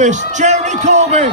Socialist, Jeremy Corbyn.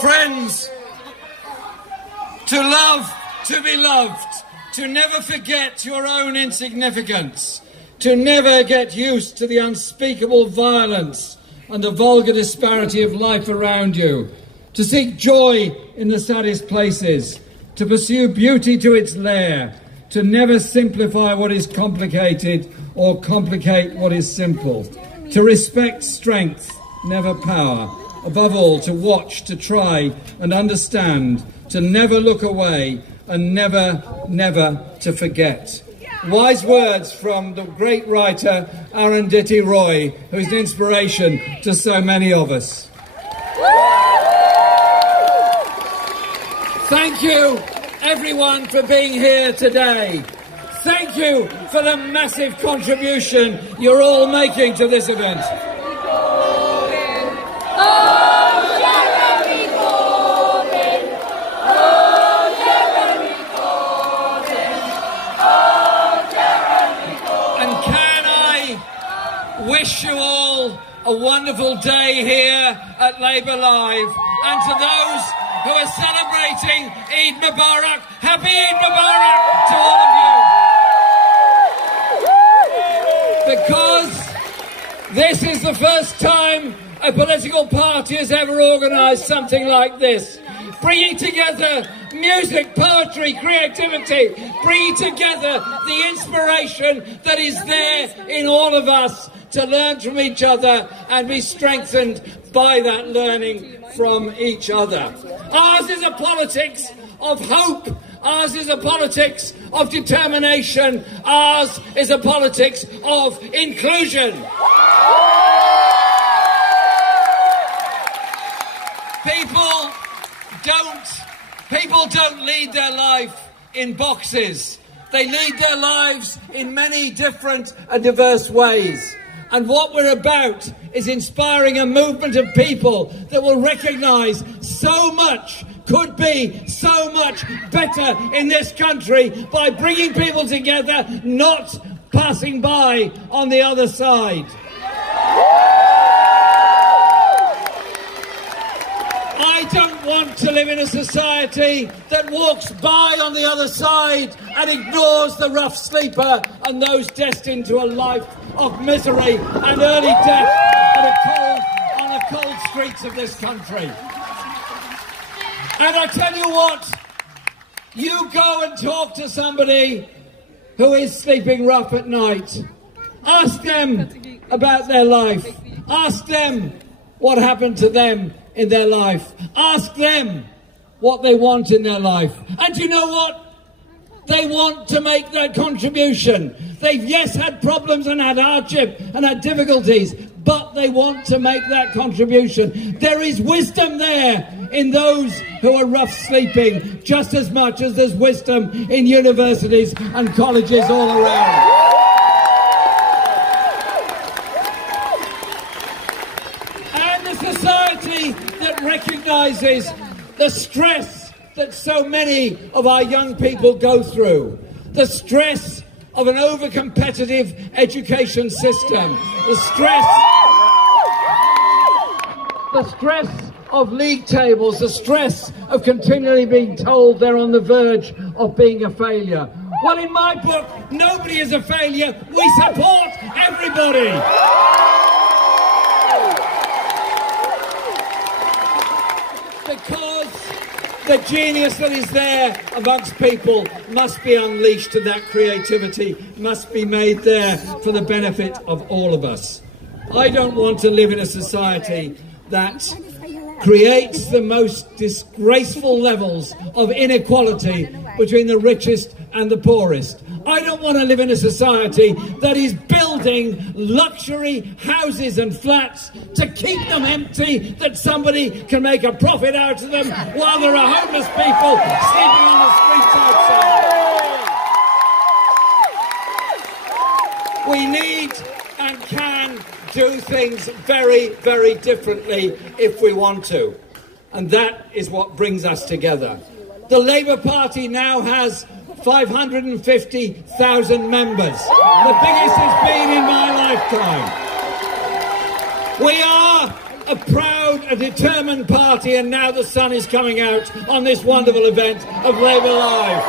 Friends, to love, to be loved, to never forget your own insignificance, to never get used to the unspeakable violence and the vulgar disparity of life around you, to seek joy in the saddest places, to pursue beauty to its lair, to never simplify what is complicated or complicate what is simple, to respect strength, never power. Above all, to watch, to try and understand, to never look away and never, never to forget. Wise words from the great writer Arundhati Roy, who is an inspiration to so many of us. Thank you, everyone, for being here today. Thank you for the massive contribution you're all making to this event. Wish you all a wonderful day here at Labour Live, and to those who are celebrating Eid Mubarak, happy Eid Mubarak to all of you. Because this is the first time a political party has ever organised something like this, bringing together music, poetry, creativity, bringing together the inspiration that is there in all of us to learn from each other and be strengthened by that learning from each other. Ours is a politics of hope. Ours is a politics of determination. Ours is a politics of inclusion. People don't lead their life in boxes. They lead their lives in many different and diverse ways. And what we're about is inspiring a movement of people that will recognise so much could be so much better in this country by bringing people together, not passing by on the other side. I don't want to live in a society that walks by on the other side and ignores the rough sleeper and those destined to a life of misery and early death on the cold streets of this country. And I tell you what, you go and talk to somebody who is sleeping rough at night. Ask them about their life. Ask them what happened to them in their life. Ask them what they want in their life. And you know what? They want to make that contribution. They've, yes, had problems and had hardship and had difficulties, but they want to make that contribution. There is wisdom there in those who are rough sleeping, just as much as there's wisdom in universities and colleges all around. And a society that recognises the stress that so many of our young people go through, the stress of an over-competitive education system, the stress of league tables, the stress of continually being told they're on the verge of being a failure. Well, in my book, nobody is a failure. We support everybody. Because the genius that is there amongst people must be unleashed, and that creativity must be made there for the benefit of all of us. I don't want to live in a society that creates the most disgraceful levels of inequality between the richest and the poorest. I don't want to live in a society that is building luxury houses and flats to keep them empty, that somebody can make a profit out of them while there are homeless people sleeping on the streets outside. We need and can do things very, very differently if we want to. And that is what brings us together. The Labour Party now has 550,000 members, the biggest it's been in my lifetime. We are a proud and determined party, and now the sun is coming out on this wonderful event of Labour Live.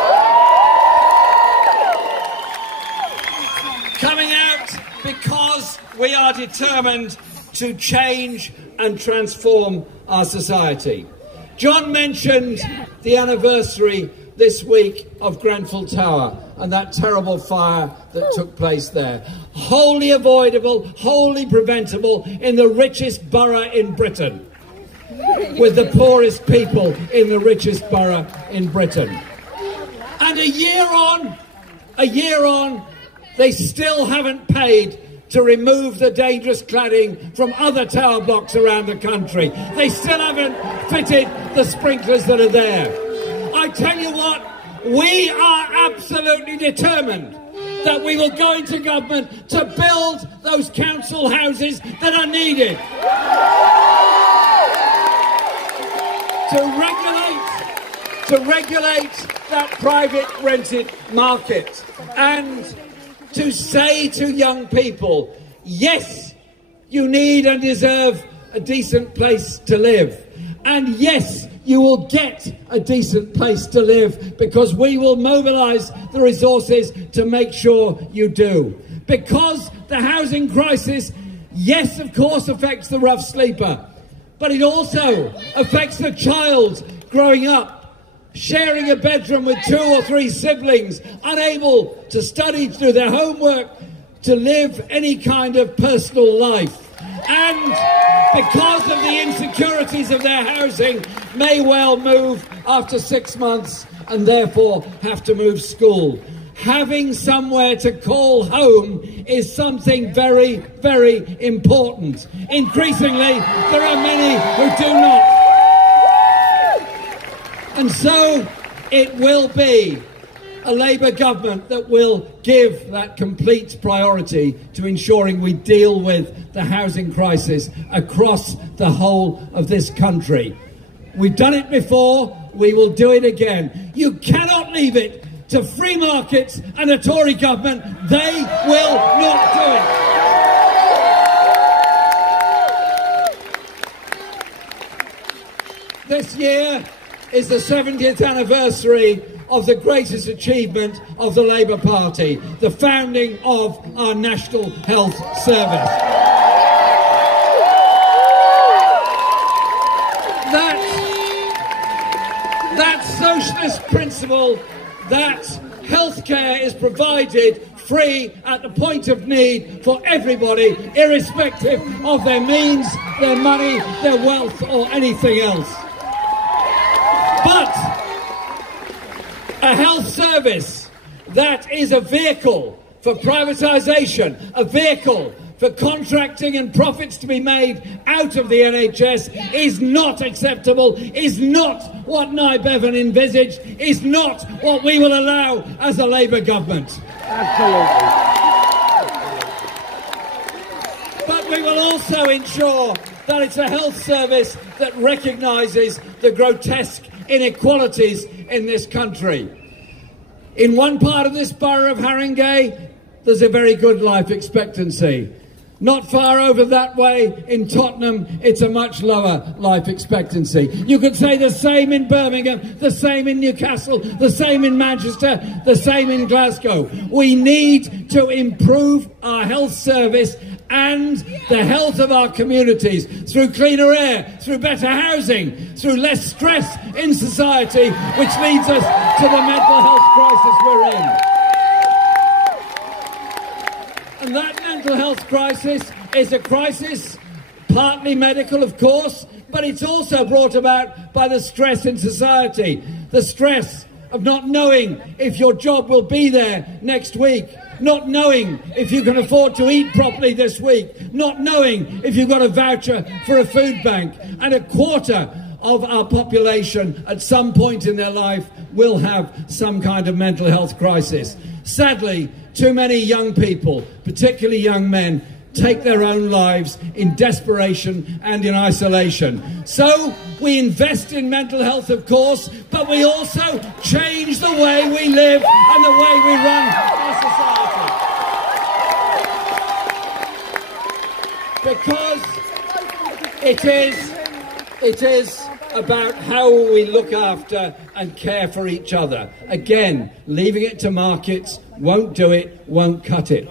Coming out because we are determined to change and transform our society. John mentioned the anniversary this week of Grenfell Tower and that terrible fire that took place there. Wholly avoidable, wholly preventable in the richest borough in Britain, with the poorest people in the richest borough in Britain. And a year on, they still haven't paid to remove the dangerous cladding from other tower blocks around the country. They still haven't fitted the sprinklers that are there. I tell you what, we are absolutely determined that we will go into government to build those council houses that are needed. To regulate that private rented market, and to say to young people, yes, you need and deserve a decent place to live. And yes, you will get a decent place to live, because we will mobilise the resources to make sure you do. Because the housing crisis, yes, of course, affects the rough sleeper, but it also affects the child growing up, sharing a bedroom with 2 or 3 siblings, unable to study, to do their homework, to live any kind of personal life. And because of the insecurities of their housing, may well move after 6 months and therefore have to move school. Having somewhere to call home is something very, very important. Increasingly, there are many who do not. And so it will be a Labour government that will give that complete priority to ensuring we deal with the housing crisis across the whole of this country. We've done it before, we will do it again. You cannot leave it to free markets and a Tory government. They will not do it. This year is the 70th anniversary of the greatest achievement of the Labour Party, the founding of our National Health Service. That socialist principle that healthcare is provided free at the point of need for everybody, irrespective of their means, their money, their wealth, or anything else. But a health service that is a vehicle for privatisation, a vehicle for contracting and profits to be made out of the NHS is not acceptable, is not what Nye Bevan envisaged, is not what we will allow as a Labour government. Absolutely. But we will also ensure that it's a health service that recognises the grotesque inequalities in this country. In one part of this borough of Haringey, there's a very good life expectancy. Not far over that way in Tottenham, it's a much lower life expectancy. You could say the same in Birmingham, the same in Newcastle, the same in Manchester, the same in Glasgow. We need to improve our health service and the health of our communities through cleaner air, through better housing, through less stress in society, which leads us to the mental health crisis we're in. And that mental health crisis is a crisis, partly medical, of course, but it's also brought about by the stress in society. The stress of not knowing if your job will be there next week, not knowing if you can afford to eat properly this week, not knowing if you've got a voucher for a food bank. And a quarter of our population at some point in their life will have some kind of mental health crisis. Sadly, too many young people, particularly young men, take their own lives in desperation and in isolation. So we invest in mental health, of course, but we also change the way we live and the way we run our society. Because it is about how we look after and care for each other. Again, leaving it to markets won't do it, won't cut it.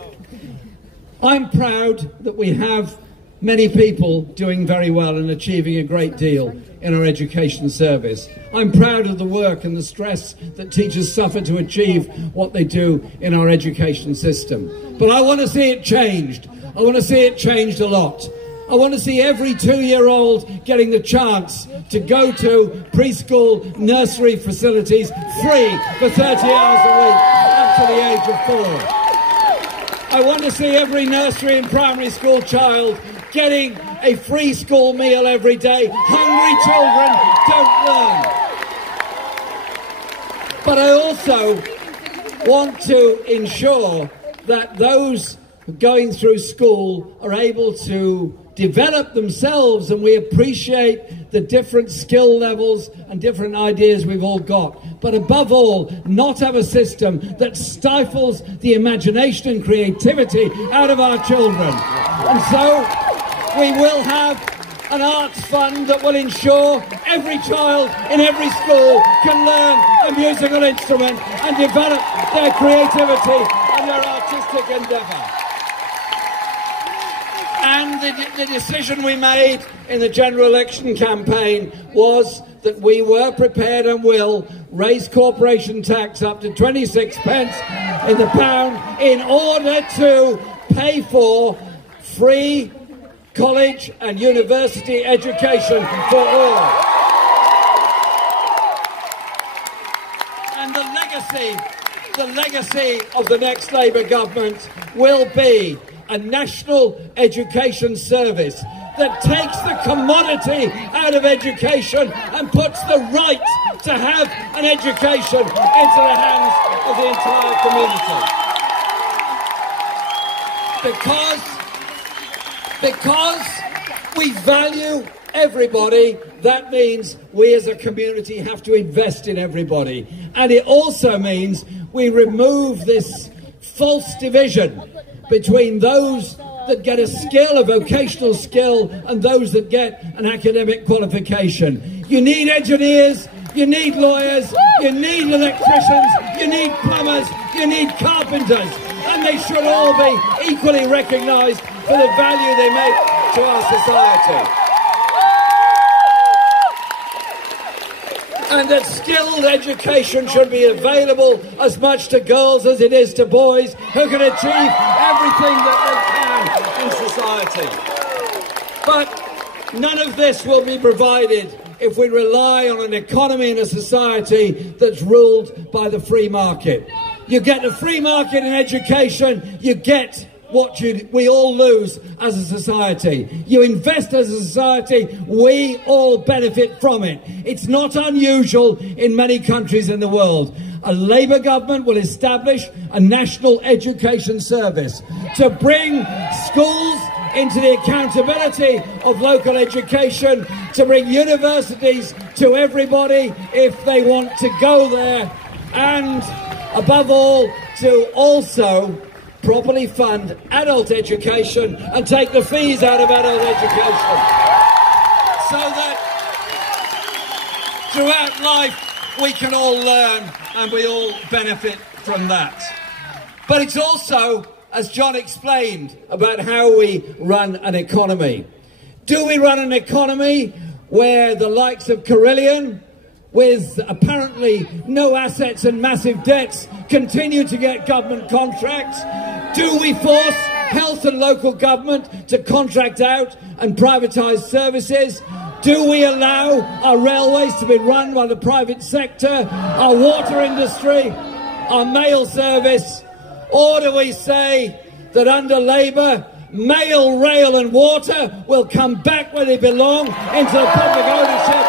I'm proud that we have many people doing very well and achieving a great deal in our education service. I'm proud of the work and the stress that teachers suffer to achieve what they do in our education system. But I want to see it changed. I want to see it changed a lot. I want to see every 2-year-old getting the chance to go to preschool, nursery facilities free for 30 hours a week up to the age of 4. I want to see every nursery and primary school child getting a free school meal every day. Hungry children don't learn. But I also want to ensure that those going through school are able to develop themselves, and we appreciate the different skill levels and different ideas we've all got. But above all, not have a system that stifles the imagination and creativity out of our children. And so we will have an arts fund that will ensure every child in every school can learn a musical instrument and develop their creativity and their artistic endeavour. And the decision we made in the general election campaign was that we were prepared and will raise corporation tax up to 26 pence in the pound in order to pay for free college and university education for all. And the legacy of the next Labour government will be a national education service that takes the commodity out of education and puts the right to have an education into the hands of the entire community. Because we value everybody, that means we as a community have to invest in everybody. And it also means we remove this false division between those that get a skill, a vocational skill, and those that get an academic qualification. You need engineers, you need lawyers, you need electricians, you need plumbers, you need carpenters, and they should all be equally recognised for the value they make to our society. And that skilled education should be available as much to girls as it is to boys who can achieve everything that they can in society. But none of this will be provided if we rely on an economy and a society that's ruled by the free market. You get the free market in education, you get what we all lose as a society. You invest as a society, we all benefit from it. It's not unusual in many countries in the world. A Labour government will establish a national education service to bring schools into the accountability of local education, to bring universities to everybody if they want to go there, and above all, to also properly fund adult education and take the fees out of adult education, so that throughout life we can all learn and we all benefit from that. But it's also, as John explained, about how we run an economy. Do we run an economy where the likes of Carillion, with apparently no assets and massive debts, continue to get government contracts? Do we force health and local government to contract out and privatise services? Do we allow our railways to be run by the private sector, our water industry, our mail service? Or do we say that under Labour, mail, rail and water will come back where they belong, into the public ownership,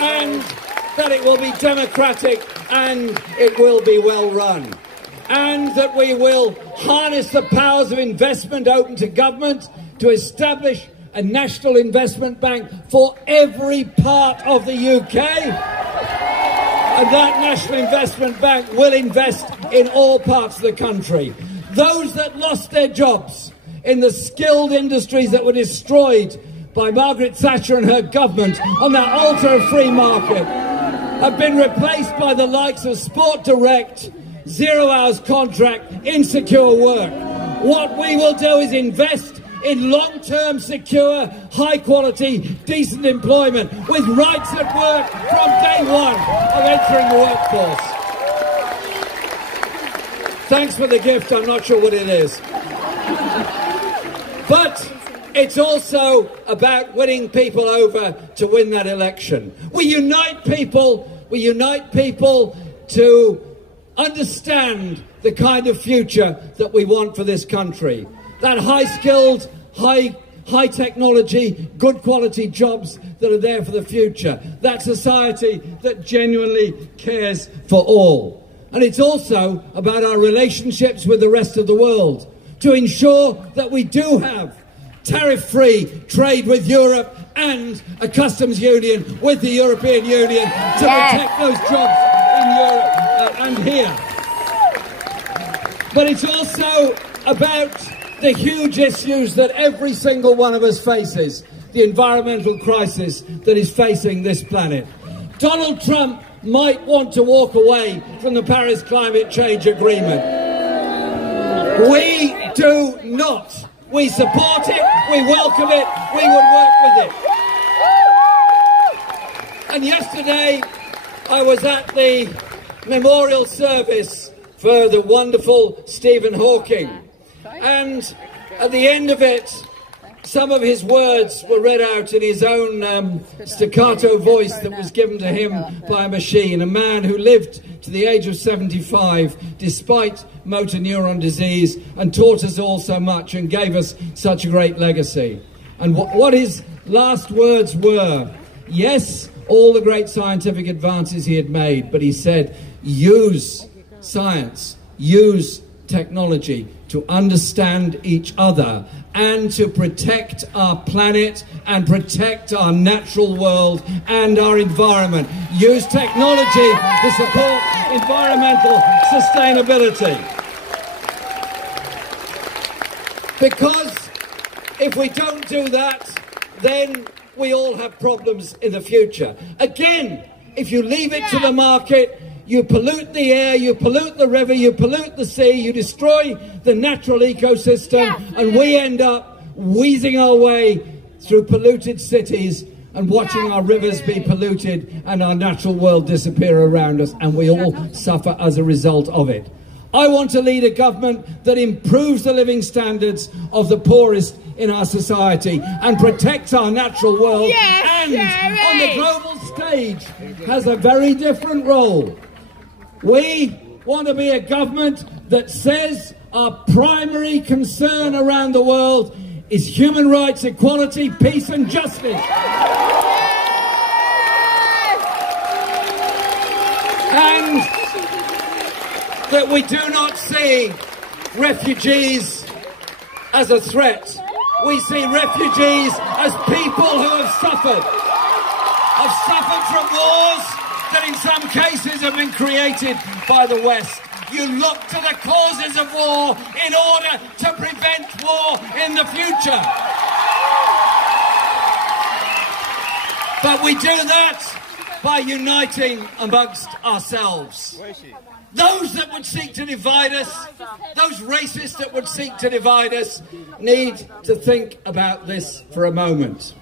and that it will be democratic and it will be well run, and that we will harness the powers of investment open to government to establish a national investment bank for every part of the UK, and that national investment bank will invest in all parts of the country. Those that lost their jobs in the skilled industries that were destroyed by Margaret Thatcher and her government on that altar of free market have been replaced by the likes of Sport Direct, 0 hours contract, insecure work. What we will do is invest in long-term, secure, high-quality, decent employment with rights at work from day one of entering the workforce. Thanks for the gift. I'm not sure what it is. But it's also about winning people over to win that election. We unite people to understand the kind of future that we want for this country. That high-skilled, high-technology, good-quality jobs that are there for the future. That society that genuinely cares for all. And it's also about our relationships with the rest of the world, to ensure that we do have tariff-free trade with Europe and a customs union with the European Union to protect those jobs in Europe and here. But it's also about the huge issues that every single one of us faces, the environmental crisis that is facing this planet. Donald Trump might want to walk away from the Paris Climate Change Agreement. We do not. We support it, we welcome it, we would work with it. And yesterday I was at the memorial service for the wonderful Stephen Hawking. And at the end of it, some of his words were read out in his own staccato voice that was given to him by a machine, a man who lived to the age of 75 despite motor neuron disease and taught us all so much and gave us such a great legacy. And what his last words were, yes, all the great scientific advances he had made, but he said, use science, use technology to understand each other and to protect our planet and protect our natural world and our environment. Use technology to support environmental sustainability. Because if we don't do that, then we all have problems in the future. Again, if you leave it to the market, you pollute the air, you pollute the river, you pollute the sea, you destroy the natural ecosystem, and we end up wheezing our way through polluted cities and watching our rivers be polluted and our natural world disappear around us, and we all suffer as a result of it. I want to lead a government that improves the living standards of the poorest in our society and protects our natural world, and on the global stage has a very different role. We want to be a government that says our primary concern around the world is human rights, equality, peace and justice. And that we do not see refugees as a threat. We see refugees as people who have suffered from wars that in some cases have been created by the West. You look to the causes of war in order to prevent war in the future. But we do that by uniting amongst ourselves. Those that would seek to divide us, those racists that would seek to divide us, need to think about this for a moment.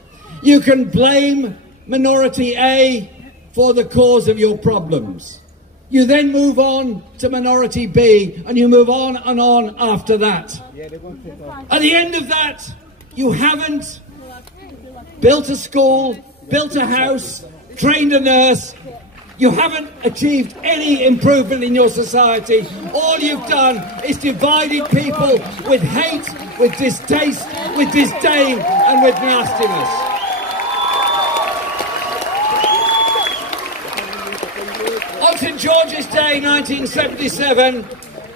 You can blame minority A for the cause of your problems. You then move on to minority B, and you move on and on after that. At the end of that, You haven't built a school, built a house, trained a nurse. You haven't achieved any improvement in your society. All you've done is divided people with hate, with distaste, with disdain, and with nastiness. On St George's Day 1977,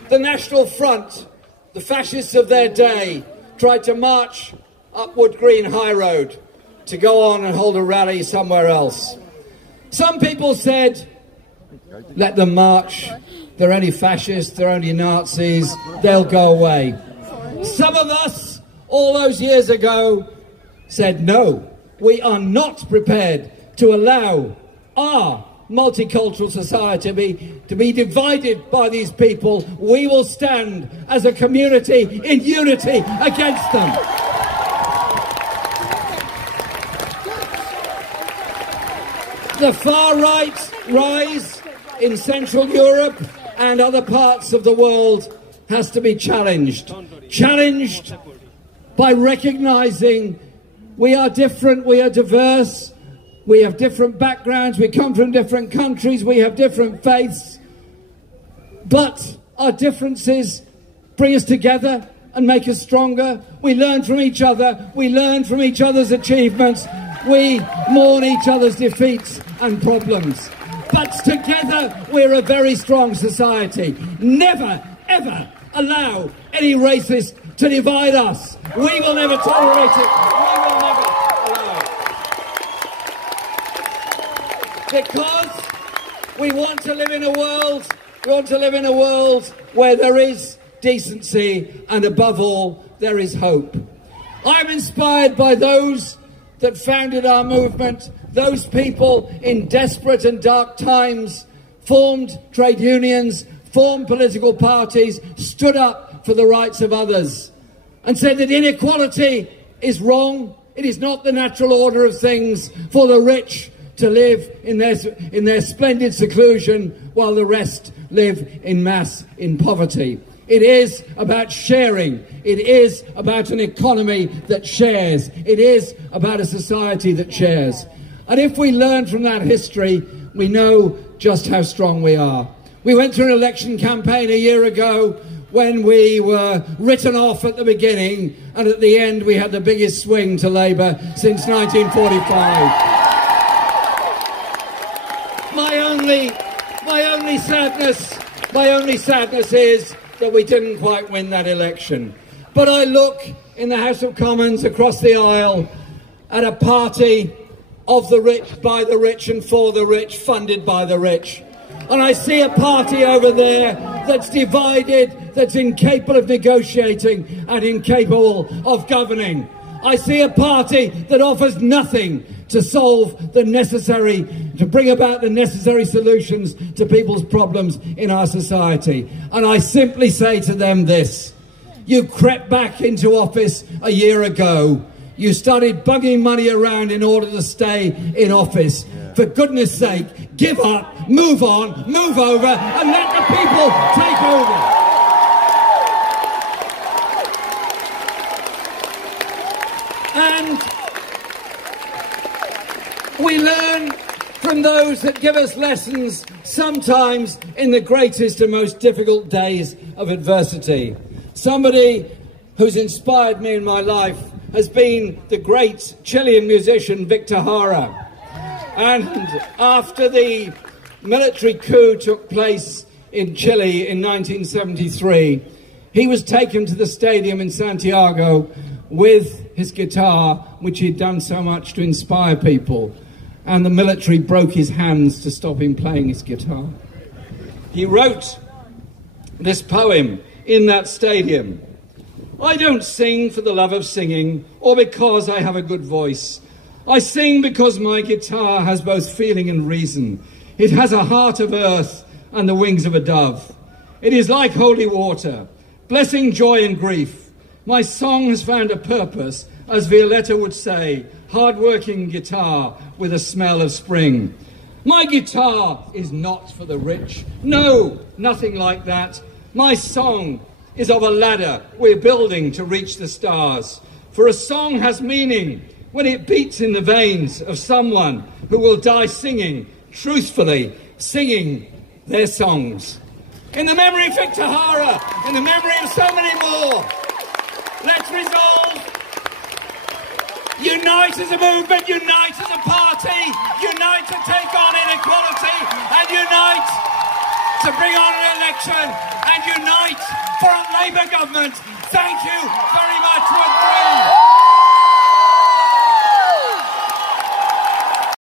the National Front, the fascists of their day, tried to march up Wood Green High Road to go on and hold a rally somewhere else. Some people said, let them march, they're only fascists, they're only Nazis, they'll go away. Some of us, all those years ago, said no, we are not prepared to allow our multicultural society to be divided by these people. We will stand as a community in unity against them. The far-right rise in Central Europe and other parts of the world has to be challenged. Challenged by recognising we are different, we are diverse, we have different backgrounds, we come from different countries, we have different faiths, but our differences bring us together and make us stronger. We learn from each other, we learn from each other's achievements, we mourn each other's defeats and problems. But together we're a very strong society. Never, ever allow any racist to divide us. We will never tolerate it. We will never allow it. Because we want to live in a world, where there is decency and above all, there is hope. I'm inspired by those that founded our movement, those people in desperate and dark times formed trade unions, formed political parties, stood up for the rights of others, and said that inequality is wrong. It is not the natural order of things for the rich to live in their splendid seclusion while the rest live in poverty. It is about sharing. It is about an economy that shares. It is about a society that shares. And if we learn from that history, we know just how strong we are. We went through an election campaign a year ago when we were written off at the beginning, and at the end we had the biggest swing to Labour since 1945. My only sadness is that we didn't quite win that election. But I look in the House of Commons across the aisle at a party of the rich, by the rich and for the rich, funded by the rich. And I see a party over there that's divided, that's incapable of negotiating and incapable of governing. I see a party that offers nothing to solve to bring about the necessary solutions to people's problems in our society. And I simply say to them this: you crept back into office a year ago. You started bugging money around in order to stay in office. For goodness sake, give up, move on, move over, and let the people take over. And we learn from those that give us lessons, sometimes in the greatest and most difficult days of adversity. Somebody who's inspired me in my life has been the great Chilean musician Victor Jara. And after the military coup took place in Chile in 1973, he was taken to the stadium in Santiago with his guitar, which he'd done so much to inspire people. And the military broke his hands to stop him playing his guitar. He wrote this poem in that stadium. I don't sing for the love of singing or because I have a good voice. I sing because my guitar has both feeling and reason. It has a heart of earth and the wings of a dove. It is like holy water, blessing joy and grief. My song has found a purpose, as Violetta would say, hard-working guitar with a smell of spring. My guitar is not for the rich. No, nothing like that. My song is of a ladder we're building to reach the stars. For For a song has meaning when it beats in the veins of someone who will die singing, truthfully singing their songs. In the memory of Victor Hara, in the memory of so many more, let's resolve. Unite as a movement, unite as a party, unite to take on inequality, and unite to bring on an election, and unite for a Labour government. Thank you very much, Wood Green.